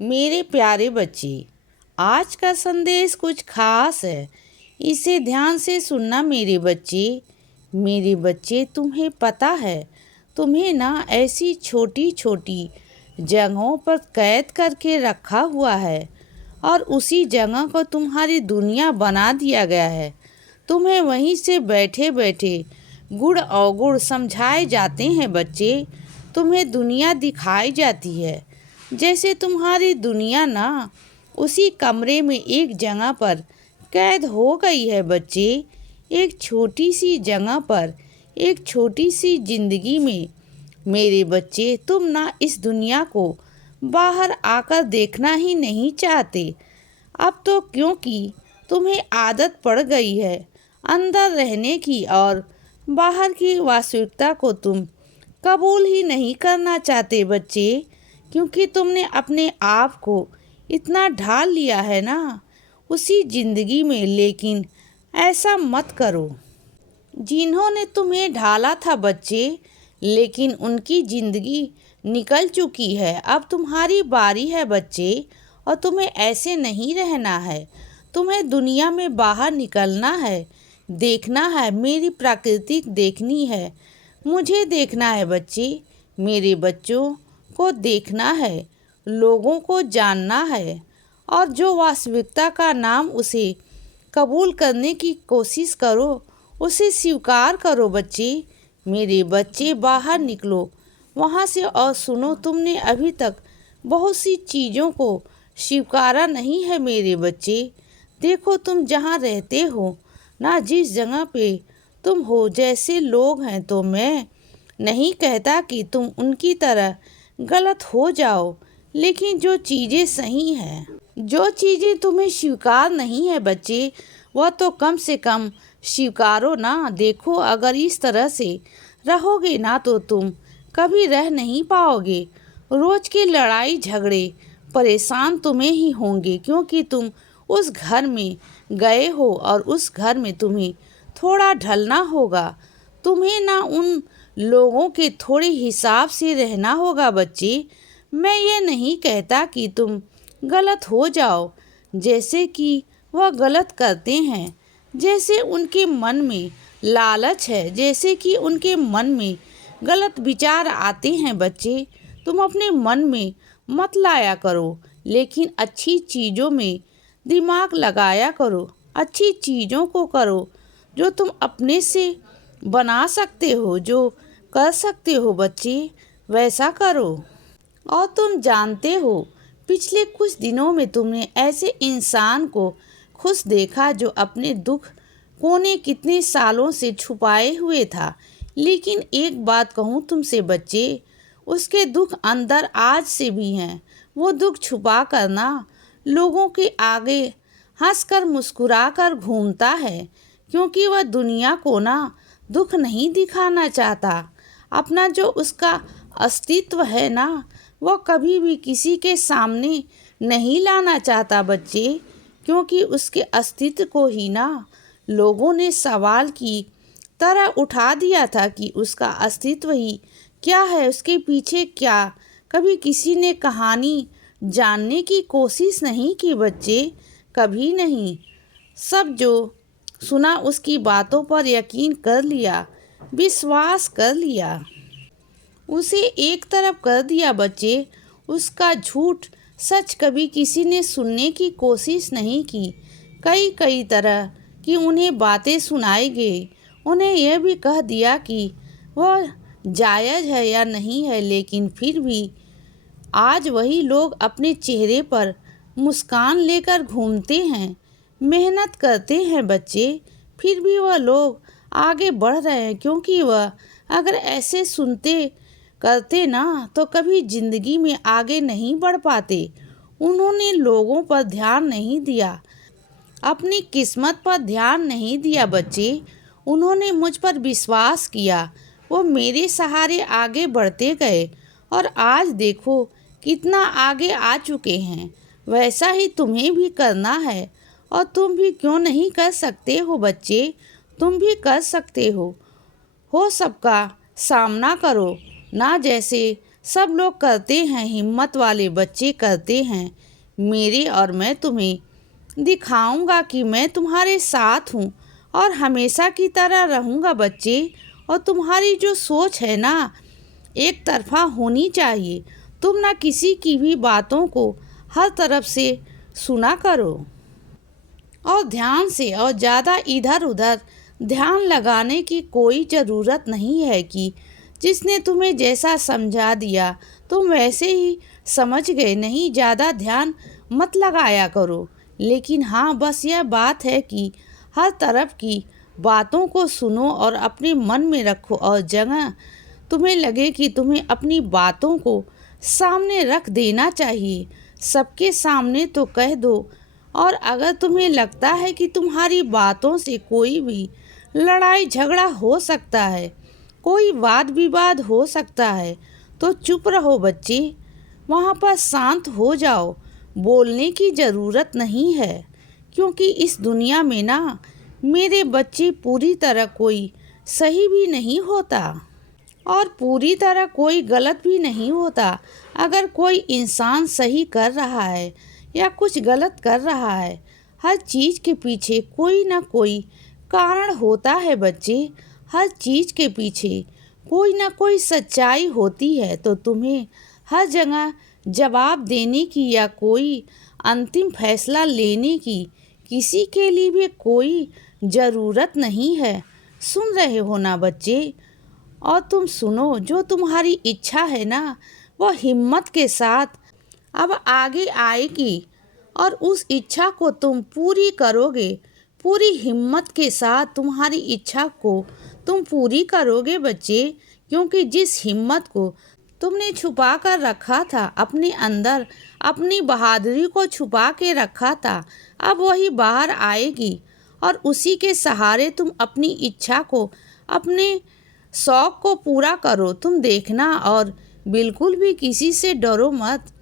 मेरे प्यारे बच्चे, आज का संदेश कुछ खास है। इसे ध्यान से सुनना मेरे बच्चे। मेरे बच्चे, तुम्हें पता है, तुम्हें ना ऐसी छोटी छोटी जगहों पर कैद करके रखा हुआ है और उसी जगह को तुम्हारी दुनिया बना दिया गया है। तुम्हें वहीं से बैठे बैठे गुड़ अवगुड़ समझाए जाते हैं बच्चे। तुम्हें दुनिया दिखाई जाती है। जैसे तुम्हारी दुनिया ना उसी कमरे में एक जगह पर कैद हो गई है बच्चे। एक छोटी सी जगह पर, एक छोटी सी जिंदगी में। मेरे बच्चे, तुम ना इस दुनिया को बाहर आकर देखना ही नहीं चाहते। अब तो क्योंकि तुम्हें आदत पड़ गई है अंदर रहने की और बाहर की वास्तविकता को तुम कबूल ही नहीं करना चाहते बच्चे, क्योंकि तुमने अपने आप को इतना ढाल लिया है ना उसी जिंदगी में। लेकिन ऐसा मत करो। जिन्होंने तुम्हें ढाला था बच्चे, लेकिन उनकी जिंदगी निकल चुकी है। अब तुम्हारी बारी है बच्चे, और तुम्हें ऐसे नहीं रहना है। तुम्हें दुनिया में बाहर निकलना है, देखना है, मेरी प्रकृति देखनी है, मुझे देखना है बच्चे। मेरे बच्चों को देखना है, लोगों को जानना है, और जो वास्तविकता का नाम उसे कबूल करने की कोशिश करो, उसे स्वीकार करो बच्चे। मेरे बच्चे, बाहर निकलो वहाँ से और सुनो, तुमने अभी तक बहुत सी चीज़ों को स्वीकारा नहीं है मेरे बच्चे। देखो, तुम जहाँ रहते हो ना, जिस जगह पे तुम हो, जैसे लोग हैं, तो मैं नहीं कहता कि तुम उनकी तरह गलत हो जाओ, लेकिन जो चीज़ें सही हैं, जो चीज़ें तुम्हें स्वीकार नहीं है बच्चे, वह तो कम से कम स्वीकारो ना। देखो, अगर इस तरह से रहोगे ना तो तुम कभी रह नहीं पाओगे। रोज की लड़ाई झगड़े परेशान तुम्हें ही होंगे, क्योंकि तुम उस घर में गए हो और उस घर में तुम्हें थोड़ा ढलना होगा। तुम्हें ना उन लोगों के थोड़े हिसाब से रहना होगा बच्चे। मैं ये नहीं कहता कि तुम गलत हो जाओ जैसे कि वह गलत करते हैं, जैसे उनके मन में लालच है, जैसे कि उनके मन में गलत विचार आते हैं बच्चे। तुम अपने मन में मत लाया करो, लेकिन अच्छी चीज़ों में दिमाग लगाया करो। अच्छी चीज़ों को करो जो तुम अपने से बना सकते हो, जो कर सकते हो बच्चे, वैसा करो। और तुम जानते हो, पिछले कुछ दिनों में तुमने ऐसे इंसान को खुश देखा जो अपने दुख कोने कितने सालों से छुपाए हुए था। लेकिन एक बात कहूँ तुमसे बच्चे, उसके दुख अंदर आज से भी हैं। वो दुख छुपा कर ना लोगों के आगे हंसकर मुस्कुरा कर घूमता है, क्योंकि वह दुनिया को ना दुख नहीं दिखाना चाहता। अपना जो उसका अस्तित्व है ना, वह कभी भी किसी के सामने नहीं लाना चाहता बच्चे, क्योंकि उसके अस्तित्व को ही ना लोगों ने सवाल की तरह उठा दिया था कि उसका अस्तित्व ही क्या है, उसके पीछे क्या। कभी किसी ने कहानी जानने की कोशिश नहीं की बच्चे, कभी नहीं। सब जो सुना उसकी बातों पर यकीन कर लिया, विश्वास कर लिया, उसे एक तरफ कर दिया बच्चे। उसका झूठ सच कभी किसी ने सुनने की कोशिश नहीं की। कई कई तरह की उन्हें बातें सुनाई गई। उन्हें यह भी कह दिया कि वह जायज़ है या नहीं है, लेकिन फिर भी आज वही लोग अपने चेहरे पर मुस्कान लेकर घूमते हैं, मेहनत करते हैं बच्चे। फिर भी वह लोग आगे बढ़ रहे हैं, क्योंकि वह अगर ऐसे सुनते करते ना तो कभी ज़िंदगी में आगे नहीं बढ़ पाते। उन्होंने लोगों पर ध्यान नहीं दिया, अपनी किस्मत पर ध्यान नहीं दिया बच्चे। उन्होंने मुझ पर विश्वास किया, वो मेरे सहारे आगे बढ़ते गए, और आज देखो कितना आगे आ चुके हैं। वैसा ही तुम्हें भी करना है, और तुम भी क्यों नहीं कर सकते हो बच्चे। तुम भी कर सकते हो सबका सामना करो ना, जैसे सब लोग करते हैं, हिम्मत वाले बच्चे करते हैं। मेरे और मैं तुम्हें दिखाऊंगा कि मैं तुम्हारे साथ हूँ और हमेशा की तरह रहूँगा बच्चे। और तुम्हारी जो सोच है ना, एक तरफा होनी चाहिए। तुम ना किसी की भी बातों को हर तरफ से सुना करो और ध्यान से, और ज़्यादा इधर उधर ध्यान लगाने की कोई ज़रूरत नहीं है कि जिसने तुम्हें जैसा समझा दिया तुम वैसे ही समझ गए। नहीं, ज़्यादा ध्यान मत लगाया करो। लेकिन हाँ, बस यह बात है कि हर तरफ की बातों को सुनो और अपने मन में रखो, और जगह तुम्हें लगे कि तुम्हें अपनी बातों को सामने रख देना चाहिए, सबके सामने तो कह दो। और अगर तुम्हें लगता है कि तुम्हारी बातों से कोई भी लड़ाई झगड़ा हो सकता है, कोई वाद विवाद हो सकता है, तो चुप रहो बच्चे, वहाँ पर शांत हो जाओ। बोलने की ज़रूरत नहीं है, क्योंकि इस दुनिया में ना मेरे बच्चे पूरी तरह कोई सही भी नहीं होता और पूरी तरह कोई गलत भी नहीं होता। अगर कोई इंसान सही कर रहा है या कुछ गलत कर रहा है, हर चीज़ के पीछे कोई ना कोई कारण होता है बच्चे। हर चीज़ के पीछे कोई ना कोई सच्चाई होती है। तो तुम्हें हर जगह जवाब देने की या कोई अंतिम फैसला लेने की किसी के लिए भी कोई ज़रूरत नहीं है। सुन रहे हो ना बच्चे? और तुम सुनो, जो तुम्हारी इच्छा है ना, वो हिम्मत के साथ अब आगे आएगी और उस इच्छा को तुम पूरी करोगे। पूरी हिम्मत के साथ तुम्हारी इच्छा को तुम पूरी करोगे बच्चे, क्योंकि जिस हिम्मत को तुमने छुपा कर रखा था अपने अंदर, अपनी बहादुरी को छुपा के रखा था, अब वही बाहर आएगी और उसी के सहारे तुम अपनी इच्छा को, अपने शौक को पूरा करो। तुम देखना, और बिल्कुल भी किसी से डरो मत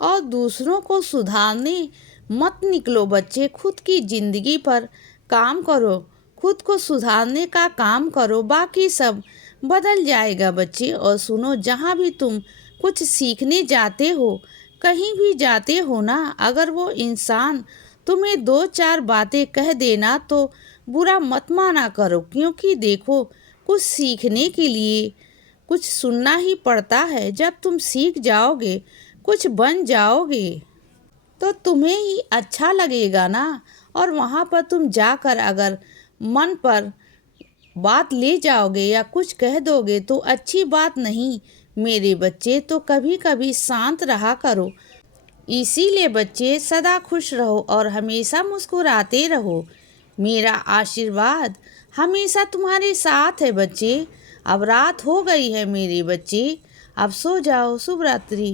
और दूसरों को सुधारने मत निकलो बच्चे। खुद की ज़िंदगी पर काम करो, खुद को सुधारने का काम करो, बाकी सब बदल जाएगा बच्चे। और सुनो, जहाँ भी तुम कुछ सीखने जाते हो, कहीं भी जाते हो ना, अगर वो इंसान तुम्हें दो चार बातें कह देना तो बुरा मत माना करो, क्योंकि देखो, कुछ सीखने के लिए कुछ सुनना ही पड़ता है। जब तुम सीख जाओगे, कुछ बन जाओगे, तो तुम्हें ही अच्छा लगेगा ना। और वहाँ पर तुम जाकर अगर मन पर बात ले जाओगे या कुछ कह दोगे तो अच्छी बात नहीं मेरे बच्चे। तो कभी कभी शांत रहा करो। इसीलिए बच्चे, सदा खुश रहो और हमेशा मुस्कुराते रहो। मेरा आशीर्वाद हमेशा तुम्हारे साथ है बच्चे। अब रात हो गई है मेरे बच्चे, अब सो जाओ। शुभ रात्रि।